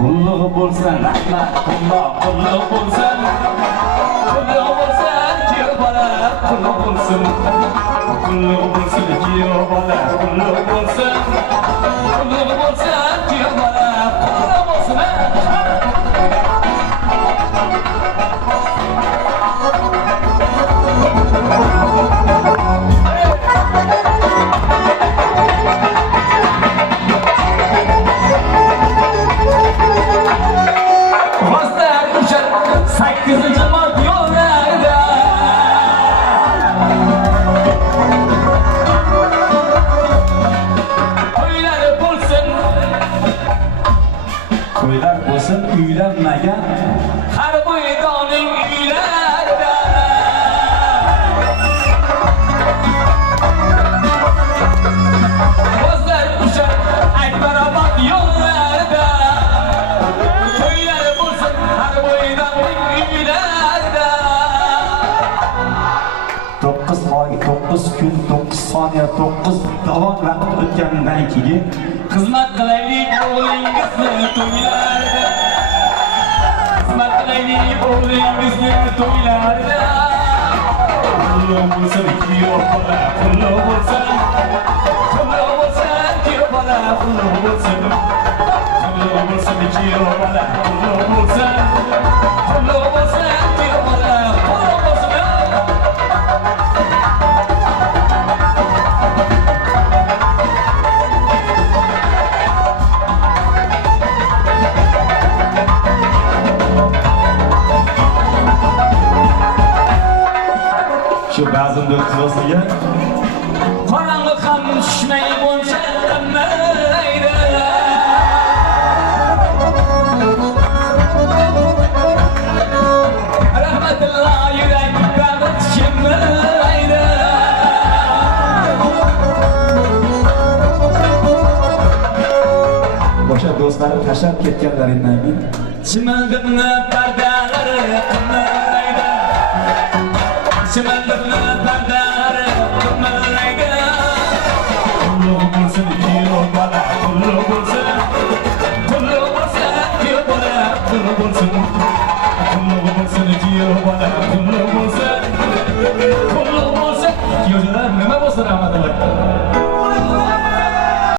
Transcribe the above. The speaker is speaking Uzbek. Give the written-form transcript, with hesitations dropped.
Qulluq bo'lsin rahmat qulluq bo'lsin kuyov bola qulluq bo'lsin kuyov bola qulluq bo'lsin kuyov bola qulluq bo'lsin To'ylar bo'lsin uylanmagan har bo'ydoning uylarida O'zlar ushar Akbarobod yo'llarida To'ylar bo'lsin har bo'ydoning uylarida 9 oy 9 kun 9 soniya 9 davom vaqt o'tgandan keyin xizmat qilaylik o'g'lingizni to'ylarida xizmat qilaylik o'g'lingizni to'ylarida qulluq bo'lsin kuyov bola qulluq bo'lsin kuyov bola qulluq bo'lsin kuyov bola qulluq bo'lsin kuyov bola qulluq bo'lsin Şu bazında oturuyorsa karanlık ham düşmey bonçalamaydı Rahmetullah yürek bağıt kimmaydı Boşa dostlarım taşlar ketkenlerinden bir Çimildimni pardalari qimmaydi Çimildimni pardalari qimmaydi Qulluq bo'lsin kuyov bola qulluq bo'lsin kuyov bola qulluq bo'lsin kuyov bola